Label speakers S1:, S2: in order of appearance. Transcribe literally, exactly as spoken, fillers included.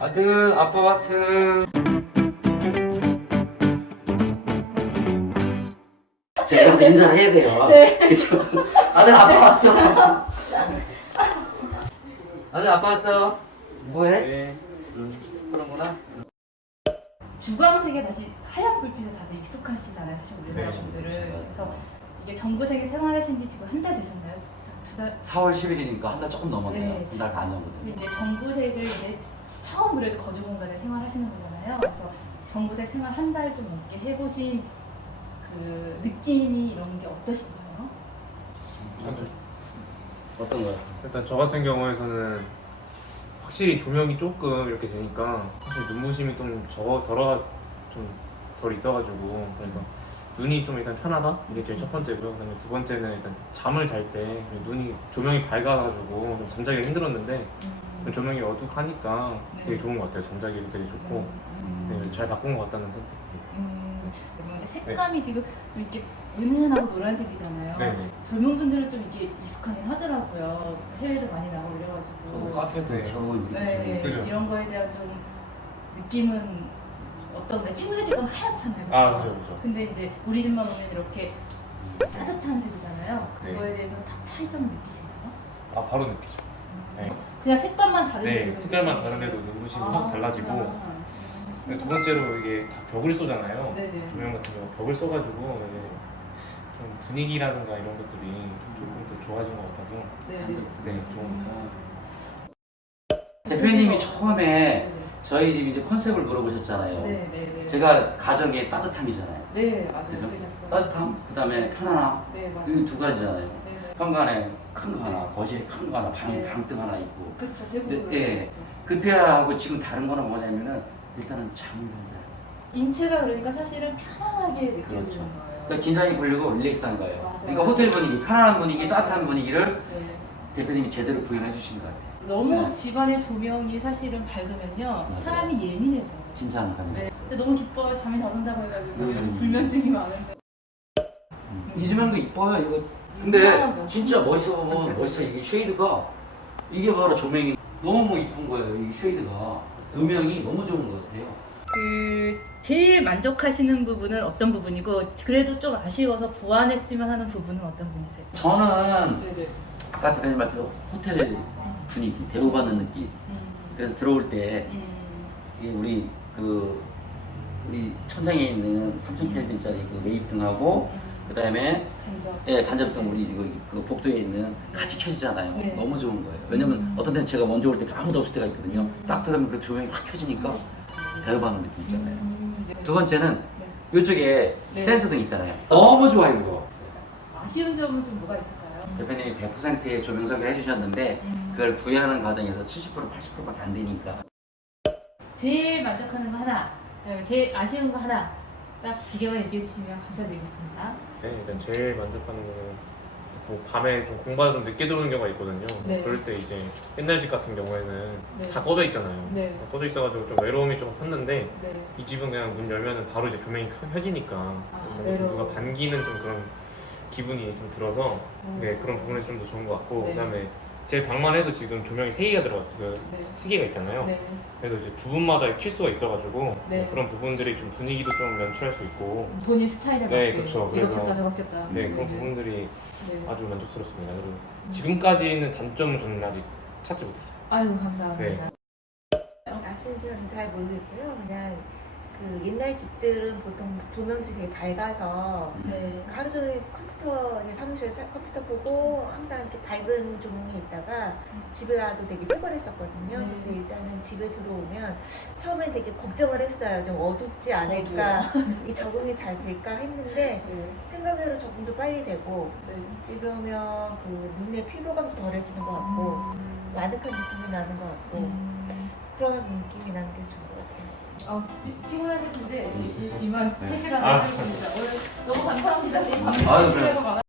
S1: 아들 아빠 왔어.
S2: 제가 가서 인사를 해야 돼요.
S3: 네.
S2: 그래서 아들 아빠 왔어.
S1: 아들 아빠 왔어.
S2: 뭐해?
S1: 네. 응. 그런구나.
S3: 주광색에 다시 하얀 불빛에 다들 익숙하시잖아요, 사실 우리나라
S1: 네.
S3: 분들은. 그래서 이게 전구색에 생활하신 지 지금 한 달 되셨나요? 두 달?
S2: 사월 십일이니까 한 달 조금 넘었네요.
S3: 네.
S2: 한 달 반
S3: 그래서
S2: 넘었네요.
S3: 이제 전구색을 이제 처음 그래도 거주 공간에 생활하시는 거잖아요. 그래서 전구색 생활 한 달 좀 넘게 해보신 그 느낌이 이런 게 어떠신가요?
S2: 어떤 거요?
S4: 일단 저 같은 경우에서는 확실히 조명이 조금 이렇게 되니까 사실 눈부심이 좀 저, 덜어 좀 덜 있어가지고 그래서 눈이 좀 일단 편하다 이게 제일 첫 번째고요. 그다음에 두 번째는 일단 잠을 잘 때 눈이 조명이 밝아가지고 좀 잠자기가 힘들었는데
S3: 음.
S4: 조명이 어둑하니까
S3: 네.
S4: 되게 좋은 것 같아요. 잠자기도 되게 좋고
S3: 음.
S4: 네, 잘 바꾼 것 같다는 생각이 듭니다.
S3: 음. 근데 색감이 지금 이렇게 은은하고 노란색이잖아요.
S4: 네네.
S3: 젊은 분들은 좀 이게 익숙하긴 하더라고요. 해외도 많이 나오고
S2: 저
S3: 이래가지고.
S2: 카페도
S4: 네.
S2: 겨울 이렇게
S3: 네,
S4: 그죠.
S3: 이런 거에 대한 좀 느낌은 어떤데? 친구들 지금 하얗잖아요. 그쵸?
S4: 아 그죠 그죠.
S3: 근데 이제 우리 집만 오면 이렇게 따뜻한 색이잖아요.
S4: 네.
S3: 그거에 대해서 다 차이점 느끼시나요?
S4: 아 바로 느끼죠. 네.
S3: 그냥 색감만 다른데도
S4: 네 색깔만
S3: 느끼시나요?
S4: 다른데도 눈부심이
S3: 아,
S4: 확 달라지고
S3: 그렇구나.
S4: 네, 두 번째로 이게 다 벽을 쏘잖아요.
S3: 네네.
S4: 조명 같은 경우 벽을 써가지고 이제 좀 분위기라든가 이런 것들이 조금 더 좋아진 것 같아서
S3: 네네.
S4: 네 좋은 것 같습니다.
S2: 대표님이 처음에
S3: 네네.
S2: 저희 집 이제 컨셉을 물어보셨잖아요.
S3: 네네네.
S2: 제가 가정의 따뜻함이잖아요.
S3: 네 맞아요.
S2: 그죠?
S3: 그러셨어요.
S2: 따뜻함, 그 다음에 편안함.
S3: 네 맞아요.
S2: 이 두 가지잖아요.
S3: 네.
S2: 현관에 큰 거 하나, 거실에 큰 거 하나, 방,
S3: 네.
S2: 방등 하나 있고.
S3: 그렇죠. 대부분
S2: 네, 네.
S3: 그렇죠.
S2: 그때하고 지금 다른 거는 뭐냐면은 일단은 잠을 자요.
S3: 인체가 그러니까 사실은 편안하게 느껴지는
S2: 그렇죠.
S3: 거예요.
S2: 그러니까 긴장이 풀리고 릴렉스한 거예요.
S3: 맞아요.
S2: 그러니까 호텔 분위기, 편안한 분위기,
S3: 맞아요.
S2: 따뜻한 분위기를
S3: 네.
S2: 대표님이 제대로 구현해 주신 것 같아요.
S3: 너무
S2: 네.
S3: 집안의 조명이 사실은 밝으면요
S2: 맞아요.
S3: 사람이 예민해져요.
S2: 진짜 안 가네.
S3: 네. 근데 너무 기뻐요. 잠이 잘 온다고 해가지고
S2: 음.
S3: 요즘 불면증이 많은데.
S2: 음. 이 조명도 이뻐요. 이거.
S3: 유명한
S2: 근데
S3: 명품.
S2: 진짜 멋있어 보면 멋있어. 이게 쉐이드가 이게 바로 조명이 너무 이쁜 거예요. 이 쉐이드가 음영이 너무 좋은 것 같아요.
S3: 그 제일 만족하시는 부분은 어떤 부분이고 그래도 좀 아쉬워서 보완했으면 하는 부분은 어떤 부분이세요?
S2: 저는
S3: 네네.
S2: 아까 대표님 말씀대로 호텔 분위기, 대우받는 느낌.
S3: 음.
S2: 그래서 들어올 때
S3: 음.
S2: 이 우리 그 우리 천장에 있는 삼천 켈빈짜리 그 매입등하고 그 다음에
S3: 간접.
S2: 예, 간접등 우리 이거 그 복도에 있는 같이 켜지잖아요.
S3: 네.
S2: 너무 좋은 거예요. 왜냐면
S3: 음.
S2: 어떤 때는 제가 먼저 올 때 아무도 없을 때가 있거든요.
S3: 음.
S2: 딱 들어오면 그 조명이 확 켜지니까 대우받는 느낌 있잖아요.
S3: 음. 네.
S2: 두 번째는
S3: 네.
S2: 이쪽에
S3: 네.
S2: 센서등 있잖아요. 너무 좋아요 이거.
S3: 아쉬운 점은 좀 뭐가 있을까요?
S2: 대표님이 백 퍼센트의 조명 설계를 해주셨는데
S3: 음.
S2: 그걸 구현하는 과정에서 칠십 퍼센트, 팔십 퍼센트밖에 안 되니까
S3: 제일 만족하는 거 하나, 그다음에 제일 아쉬운 거 하나 딱 두 개만 얘기해 주시면 감사드리겠습니다.
S4: 네, 일단 제일 만족하는 거는 뭐 밤에 좀 공부하다 좀 늦게 들어오는 경우가 있거든요.
S3: 네.
S4: 그럴 때 이제 옛날 집 같은 경우에는
S3: 네.
S4: 다 꺼져 있잖아요.
S3: 네.
S4: 다 꺼져 있어가지고 좀 외로움이 조금 컸는데
S3: 네.
S4: 이 집은 그냥 문 열면은 바로 이제 조명이 켜- 켜지니까 뭔가 좀
S3: 외로워.
S4: 누가 반기는 좀 그런 기분이 좀 들어서
S3: 음.
S4: 네 그런 부분에서 좀 더 좋은 것 같고
S3: 네.
S4: 그다음에 제 방만 해도 지금 조명이 세 개가 들어가 그
S3: 네.
S4: 세 개가 있잖아요.
S3: 네.
S4: 그래서 이제 부분마다 킬 수가 있어가지고
S3: 네.
S4: 그런 부분들이 좀 분위기도 좀 연출할 수 있고
S3: 본인 스타일에 맞게
S4: 네, 그쵸.
S3: 이거
S4: 그래서-
S3: 켰다 저거 켰다.
S4: 네 그런 부분들이
S3: 네.
S4: 아주 만족스럽습니다. 그리고
S3: 음.
S4: 지금까지는 단점은 저는 아직 찾지 못했어요.
S3: 아이고 감사합니다.
S5: 아실지는 잘 모르겠고요. 그냥 그 옛날 집들은 보통 조명들이 되게 밝아서
S3: 네.
S5: 하루 종일 컴퓨터 이제 사무실에서 컴퓨터 보고 항상 이렇게 밝은 조명이 있다가 집에 와도 되게 피곤했었거든요.
S3: 네.
S5: 근데 일단은 집에 들어오면 처음엔 되게 걱정을 했어요. 좀 어둡지 않을까, 이 적응이 잘 될까 했는데
S3: 네.
S5: 생각외로 적응도 빨리 되고
S3: 네.
S5: 집에 오면 그 눈의 피로감도 덜해지는 것 같고
S3: 음.
S5: 아늑한 느낌이 나는 것 같고
S3: 음.
S5: 그런 느낌이 나는 게 좋은 것 같아요.
S3: 어, 피- 피곤하실 텐데 이- 이- 이만
S2: 네.
S3: 퇴실하는
S4: 아.
S3: 하겠습니다. 오늘 너무 감사합니다. 네,
S2: 아유,
S3: 시간이 많아.